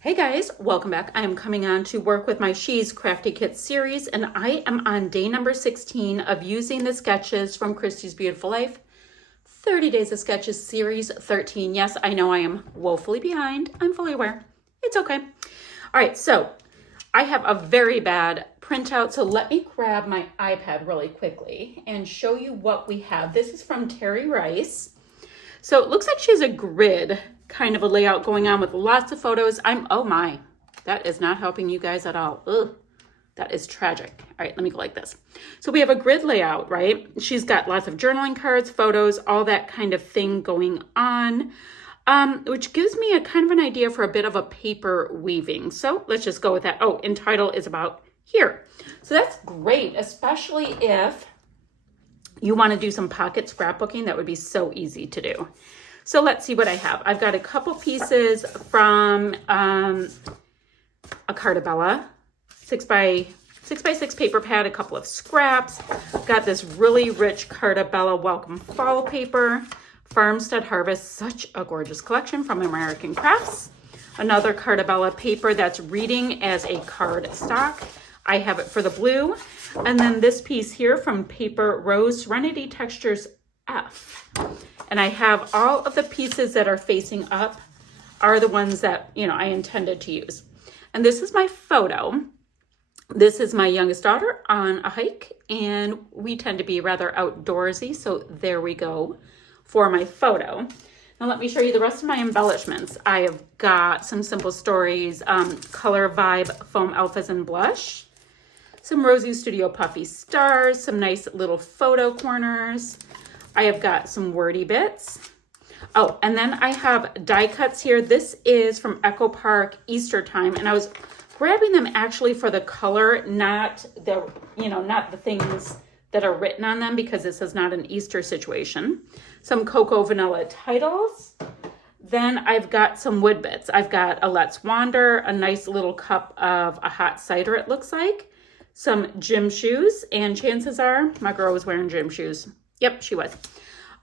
Hey guys, welcome back. I am coming on to work with my She's Crafty Kit series, and I am on day number 16 of using the sketches from Christy's Beautiful Life. 30 Days of Sketches series 13. Yes, I know I am woefully behind. I'm fully aware. It's okay. All right, so I have a very bad printout, so let me grab my iPad really quickly and show you what we have. This is from Terry Rice. So it looks like she has a grid kind of a layout going on with lots of photos. Oh my, that is not helping you guys at all. Ugh, that is tragic. All right, let me go like this. So we have a grid layout, right? She's got lots of journaling cards, photos, all that kind of thing going on, which gives me a kind of an idea for a bit of a paper weaving. So let's just go with that. Oh, and title is about here. So that's great, especially if you want to do some pocket scrapbooking. That would be so easy to do. So let's see what I have. I've got a couple pieces from a Cartabella 6x6 paper pad, a couple of scraps. Got this really rich Cartabella Welcome Fall paper. Farmstead Harvest, such a gorgeous collection from American Crafts. Another Cartabella paper that's reading as a card stock. I have it for the blue. And then this piece here from Paper Rose Serenity Textures F. And I have all of the pieces that are facing up are the ones that, I intended to use. And this is my photo. This is my youngest daughter on a hike, and we tend to be rather outdoorsy. So there we go for my photo. Now let me show you the rest of my embellishments. I have got some Simple Stories, Color Vibe Foam Alphas and Blush. Some Rosie Studio Puffy Stars, some nice little photo corners. I have got some wordy bits. Oh, and then I have die cuts here. This is from Echo Park Easter time, and I was grabbing them actually for the color, not the things that are written on them, because this is not an Easter situation. Some Cocoa Vanilla titles. Then I've got some wood bits. I've got a Let's Wander, a nice little cup of a hot cider, it looks like. Some gym shoes, and chances are my girl was wearing gym shoes. Yep, she was.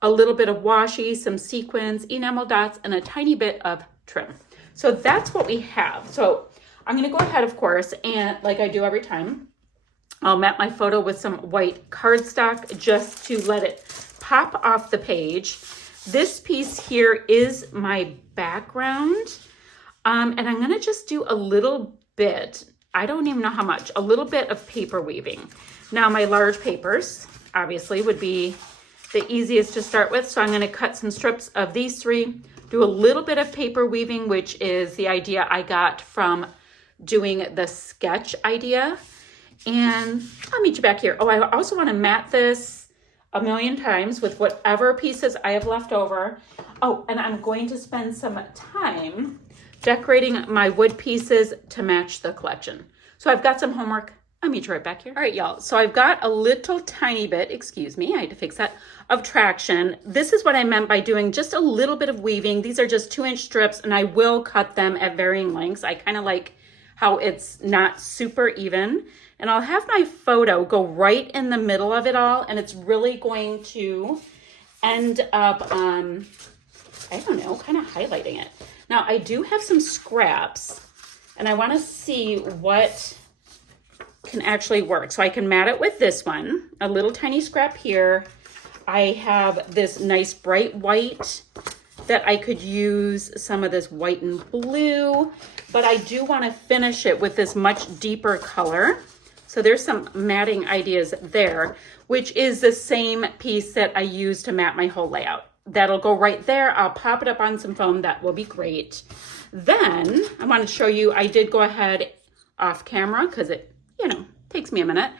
A little bit of washi, some sequins, enamel dots, and a tiny bit of trim. So that's what we have. So I'm going to go ahead, of course, and like I do every time, I'll mat my photo with some white cardstock just to let it pop off the page. This piece here is my background, and I'm going to just do a little bit. I don't even know how much, a little bit of paper weaving. Now my large papers obviously would be the easiest to start with. So I'm going to cut some strips of these three, do a little bit of paper weaving, which is the idea I got from doing the sketch idea. And I'll meet you back here. Oh, I also want to mat this a million times with whatever pieces I have left over. Oh, and I'm going to spend some time decorating my wood pieces to match the collection. So I've got some homework. I'll meet you right back here. All right, y'all. So I've got a little tiny bit, excuse me, I had to fix that, of traction. This is what I meant by doing just a little bit of weaving. These are just 2-inch strips, and I will cut them at varying lengths. I kind of like how it's not super even. And I'll have my photo go right in the middle of it all, and it's really going to end up on, I don't know, kind of highlighting it. Now, I do have some scraps, and I want to see what can actually work. So I can mat it with this one, a little tiny scrap here. I have this nice bright white that I could use some of this white and blue, but I do want to finish it with this much deeper color. So there's some matting ideas there, which is the same piece that I use to mat my whole layout. That'll go right there. I'll pop it up on some foam. That will be great. Then I want to show you, I did go ahead off camera because it, takes me a minute,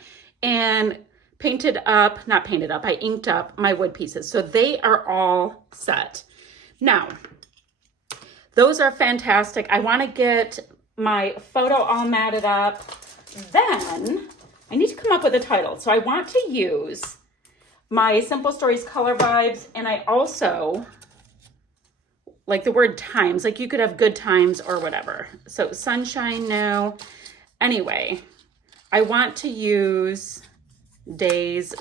and I inked up my wood pieces. So they are all set. Now, those are fantastic. I want to get my photo all matted up. Then I need to come up with a title. So I want to use my Simple Stories Color Vibes, and I also like the word times. Like you could have good times or whatever. So sunshine, no. Anyway, I want to use days,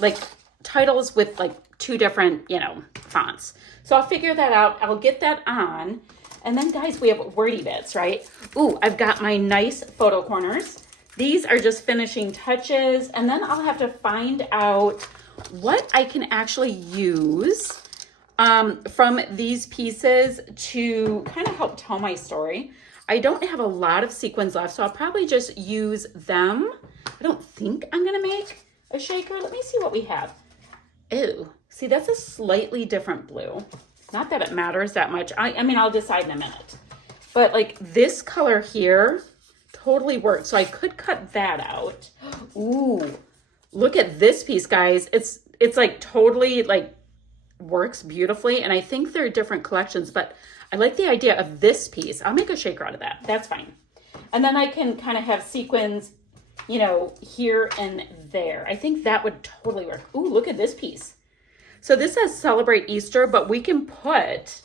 like titles with like 2 different, fonts. So I'll figure that out. I'll get that on. And then guys, we have wordy bits, right? Ooh, I've got my nice photo corners. These are just finishing touches. And then I'll have to find out what I can actually use from these pieces to kind of help tell my story. I don't have a lot of sequins left, so I'll probably just use them. I don't think I'm gonna make a shaker. Let me see what we have. Ew, see, that's a slightly different blue. Not that it matters that much. I mean, I'll decide in a minute. But like this color here totally works. So I could cut that out. Ooh, look at this piece, guys. It's like totally like works beautifully. And I think they're different collections, but I like the idea of this piece. I'll make a shaker out of that. That's fine. And then I can kind of have sequins, you know, here and there. I think that would totally work. Ooh, look at this piece. So this says celebrate Easter, but we can put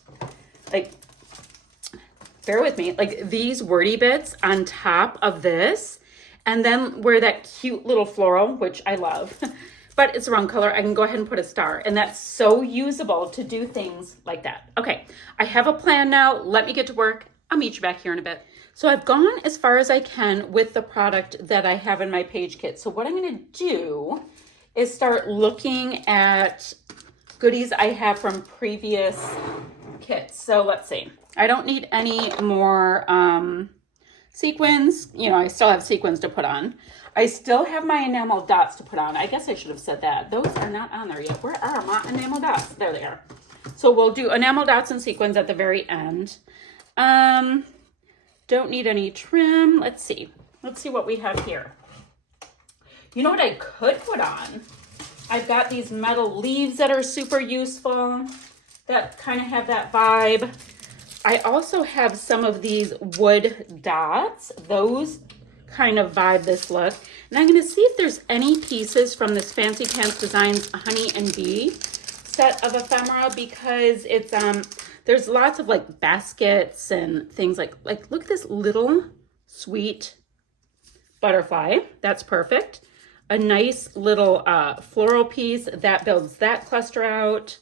like, bear with me, like these wordy bits on top of this, and then wear that cute little floral, which I love, but it's the wrong color. I can go ahead and put a star, and that's so usable to do things like that. Okay, I have a plan now. Let me get to work. I'll meet you back here in a bit. So I've gone as far as I can with the product that I have in my page kit. So what I'm gonna do is start looking at goodies I have from previous kits. So let's see. I don't need any more sequins. You know, I still have sequins to put on. I still have my enamel dots to put on. I guess I should have said that. Those are not on there yet. Where are my enamel dots? There they are. So we'll do enamel dots and sequins at the very end. Don't need any trim. Let's see. Let's see what we have here. You know what I could put on? I've got these metal leaves that are super useful, that kind of have that vibe. I also have some of these wood dots. Those kind of vibe this look. And I'm going to see if there's any pieces from this Fancy Pants Designs Honey and Bee set of ephemera, because it's there's lots of like baskets and things like look at this little sweet butterfly. That's perfect. A nice little floral piece that builds that cluster out.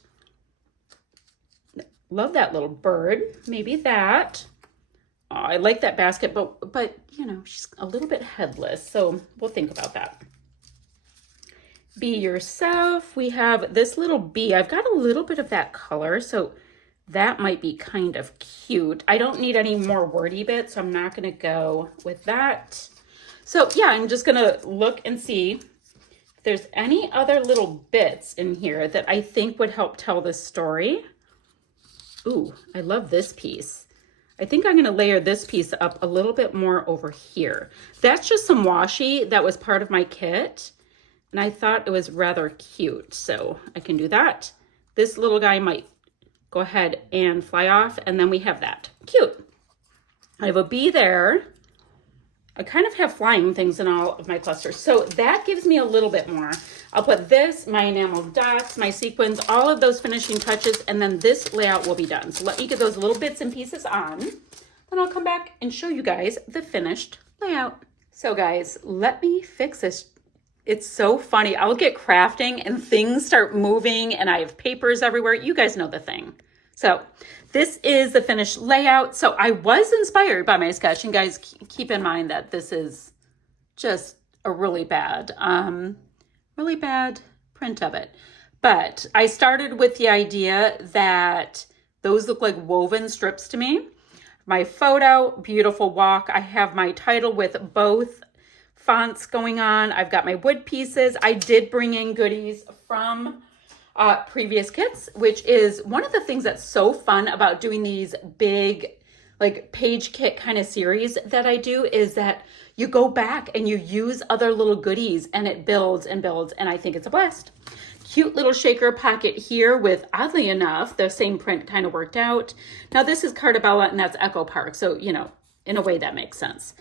Love that little bird. Maybe that. Oh, I like that basket, but you know, she's a little bit headless, so we'll think about that. Be yourself. We have this little bee. I've got a little bit of that color, so that might be kind of cute. I don't need any more wordy bits, so I'm not going to go with that. So yeah, I'm just going to look and see if there's any other little bits in here that I think would help tell this story. Ooh, I love this piece. I think I'm going to layer this piece up a little bit more over here. That's just some washi that was part of my kit, and I thought it was rather cute, so I can do that. This little guy might go ahead and fly off, and then we have that. Cute. I have a bee there. I kind of have flying things in all of my clusters, so that gives me a little bit more. I'll put this, my enamel dots, my sequins, all of those finishing touches, and then this layout will be done. So let me get those little bits and pieces on, then I'll come back and show you guys the finished layout. So guys, let me fix this. It's so funny. I'll get crafting and things start moving and I have papers everywhere. You guys know the thing. So this is the finished layout. So I was inspired by my sketch, and guys, keep in mind that this is just a really bad print of it. But I started with the idea that those look like woven strips to me. My photo, beautiful walk. I have my title with both fonts going on. I've got my wood pieces. I did bring in goodies from previous kits, which is one of the things that's so fun about doing these big like page kit kind of series that I do, is that you go back and you use other little goodies and it builds and builds, and I think it's a blast. Cute little shaker pocket here with, oddly enough, the same print kind of worked out. Now this is Cartabella and that's Echo Park, so you know, in a way that makes sense.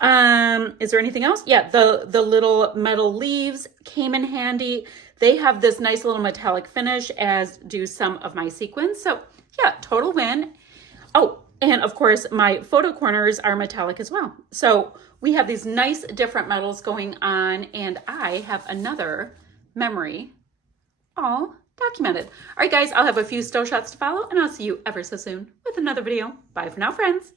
Is there anything else? Yeah, the little metal leaves came in handy. They have this nice little metallic finish, as do some of my sequins. So yeah, total win. Oh, and of course my photo corners are metallic as well. So we have these nice different metals going on, and I have another memory all documented. All right, guys, I'll have a few still shots to follow, and I'll see you ever so soon with another video. Bye for now, friends.